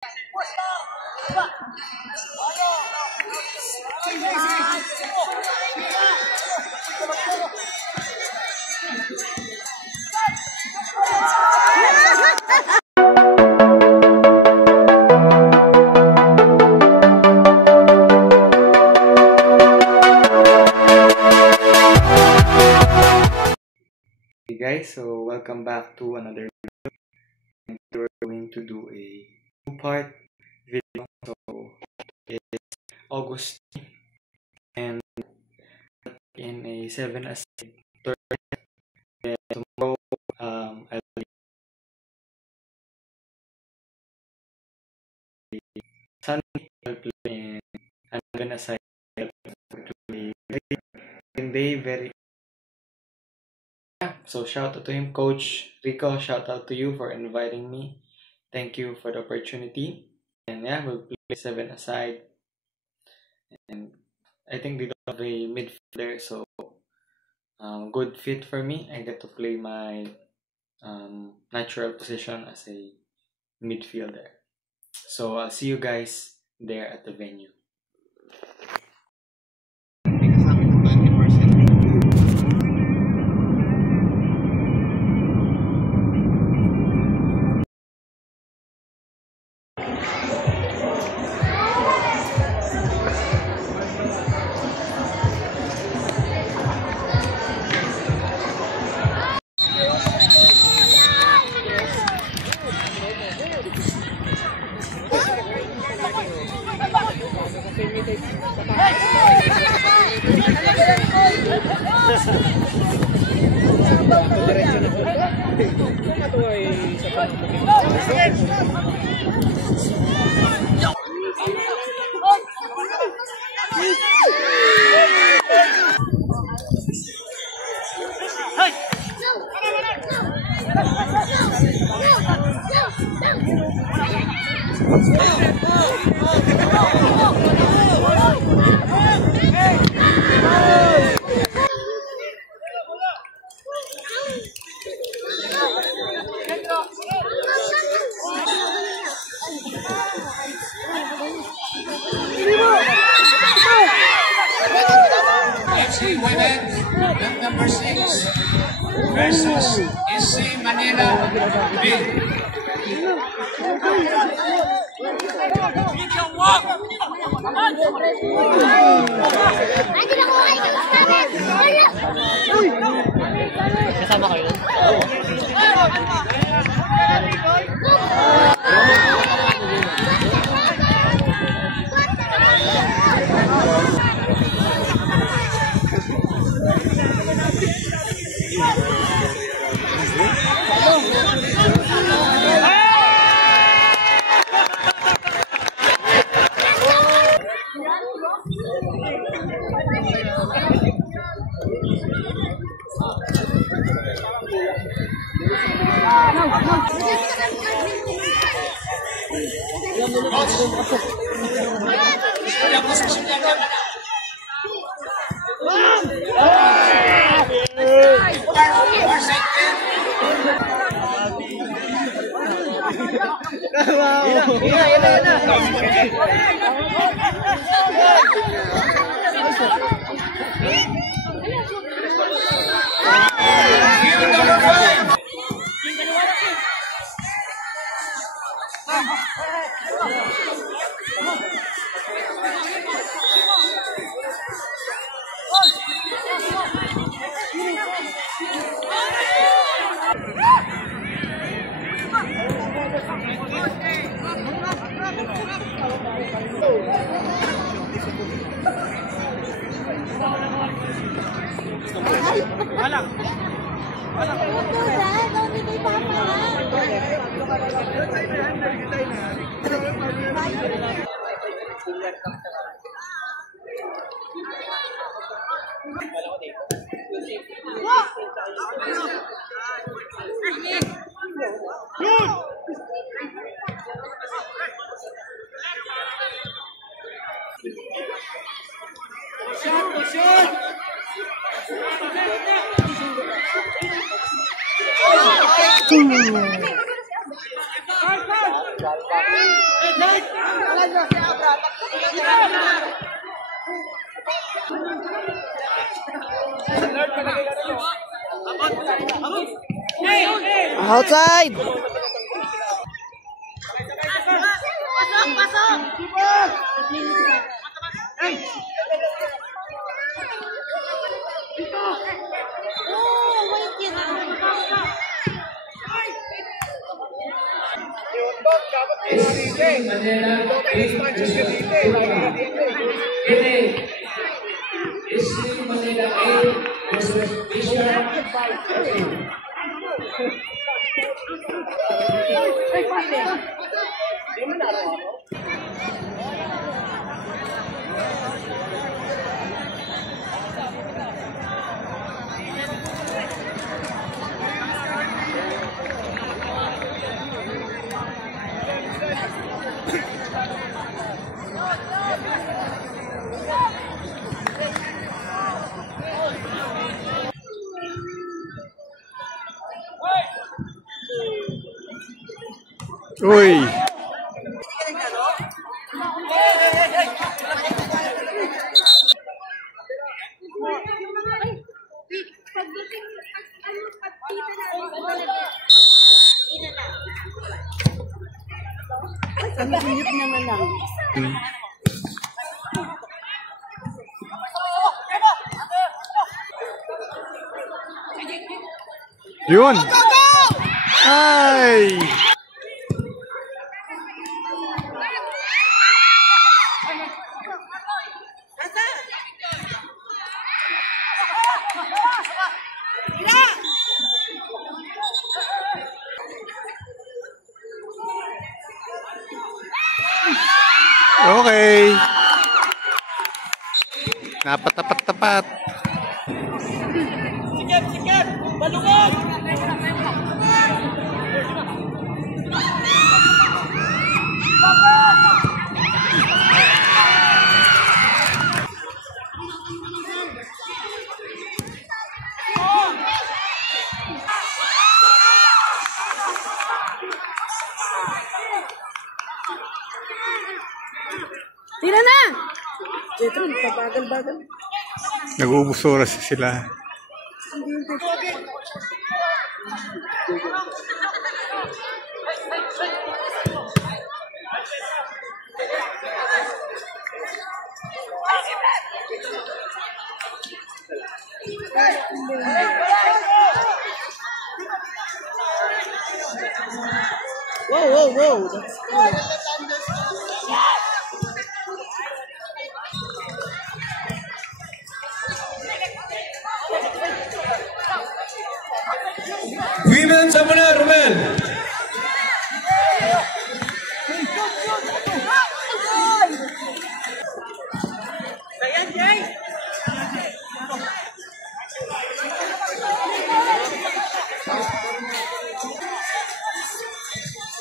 Hey guys, so welcome back to another video. We're going to do a two-part video. So it's August and in a 7 aside tournament. And tomorrow I'll be Sunday I'll play in 11 aside to be very. So shout out to him, Coach Rico. Shout out to you for inviting me. Thank you for the opportunity. And yeah, we'll play 7 aside. And I think they don't have a midfielder, so good fit for me. I get to play my natural position as a midfielder. So I'll see you guys there at the venue. FC Women, number 6 versus SC Manila B. Kasama kayo? Outside! Uy! Yun! Ay! Okay. Napatapat-tapat. Sikip! Sikip! Balungog! Tira na! Dito, pabagal-bagal. Nag-uubos oras sila. Whoa! That's cool. Women sa muna, Romel.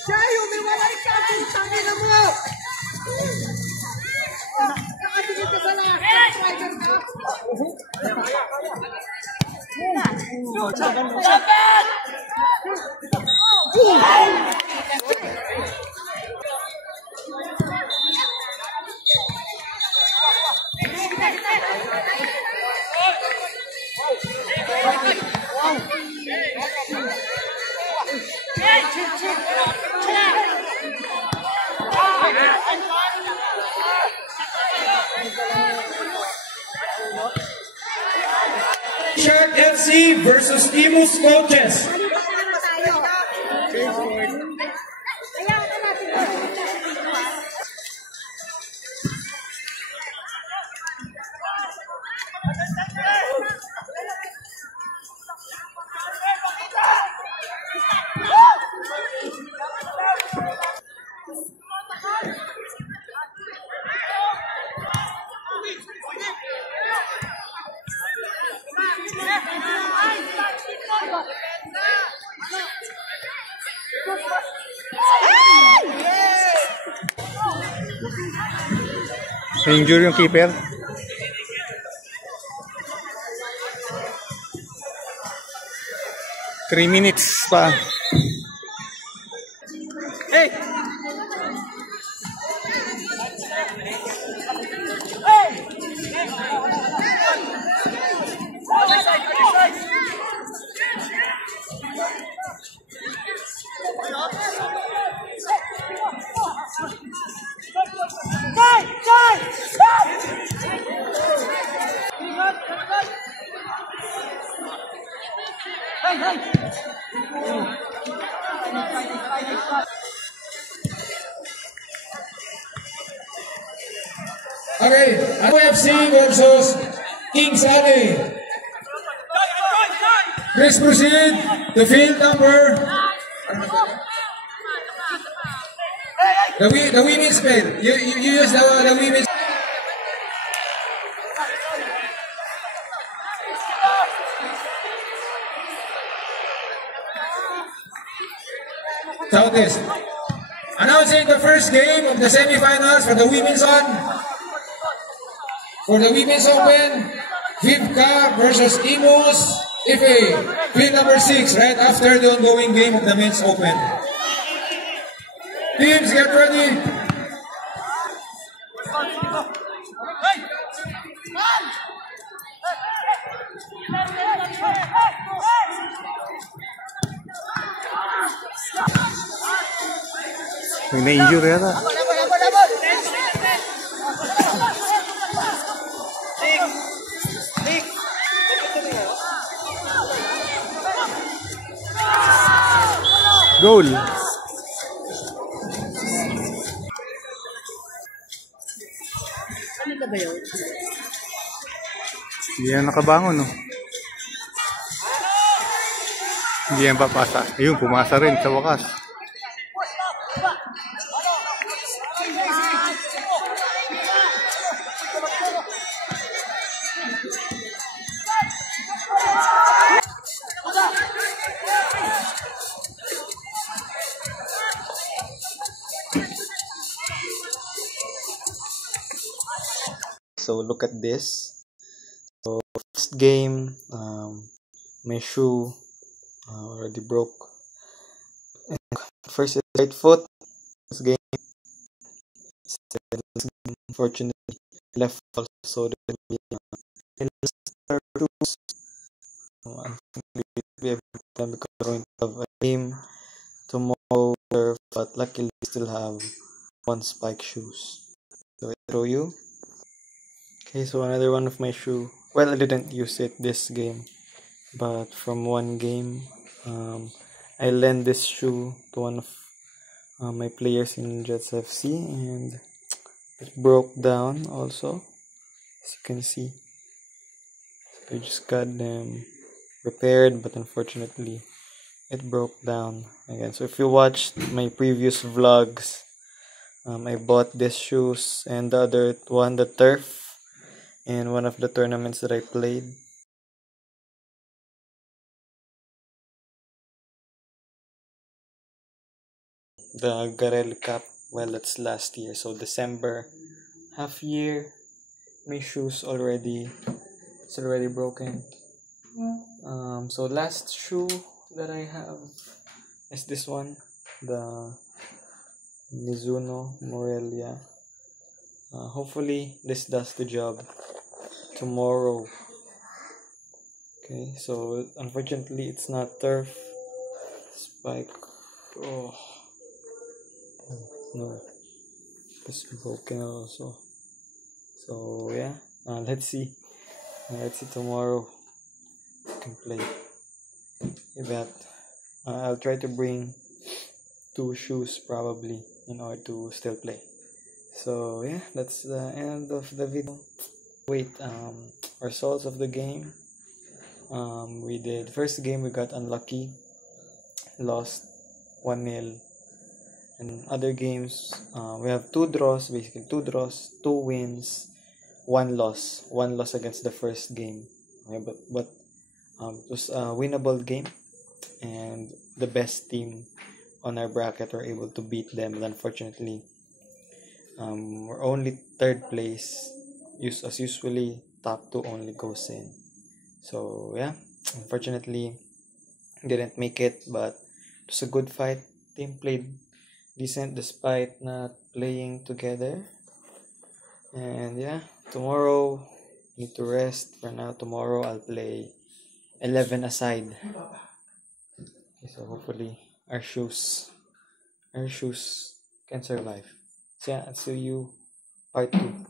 Sayo, may walay ka! Tangin na mo! Nakatingin ka sa lahat! Striker ka! Dapat! Shark FC versus Imus Coaches. Injure yung keeper. Three minutes pa. Hey! Okay, FC versus Kings Alley. Please proceed to field number. The women's field. You use the women's. Southeast. Announcing the first game of the semifinals for the women's on. For the women's open, Vivka versus Imus Ife. Field number 6, right after the ongoing game of the men's open. Teams, get ready. May na-injure yata. Goal. Ano ba yun? Hindi yan nakabangon, no? Hindi yan papasa. Ayun, pumasa rin sa wakas. So look at this. So first game, my shoe already broke. First is right foot. This game, unfortunately, left also the shoes. We have because we're going to have a game tomorrow, but luckily we still have one spike shoes. So I throw you. Okay, so another one of my shoe. Well, I didn't use it this game, but from one game, I lent this shoe to one of my players in Jets FC, and it broke down also, as you can see. So I just got them repaired, but unfortunately, it broke down again. So if you watched my previous vlogs, I bought these shoes and the other one, the turf, in one of the tournaments that I played. The Garel Cup, well, that's last year, so December, half year, my shoes it's already broken. So last shoe that I have is this one, the Mizuno Morelia. Hopefully this does the job tomorrow. Okay, so unfortunately it's not turf, spike. Oh no, it's broken also. So yeah, let's see tomorrow I can play with that. I'll try to bring 2 shoes probably in order to still play. So yeah, that's the end of the video. Wait, results of the game. We did first game, we got unlucky, lost 1-0. And other games, we have 2 draws, basically 2 draws, 2 wins, 1 loss against the first game. Okay, but it was a winnable game, and the best team on our bracket were able to beat them. But unfortunately, we're only 3rd place. As usually, top 2 only goes in. So yeah, unfortunately, didn't make it, but it was a good fight. Team played decent despite not playing together. And yeah, tomorrow need to rest for now. Tomorrow I'll play 11 aside. Okay, so hopefully our shoes can survive. So yeah, I'll see you part 2.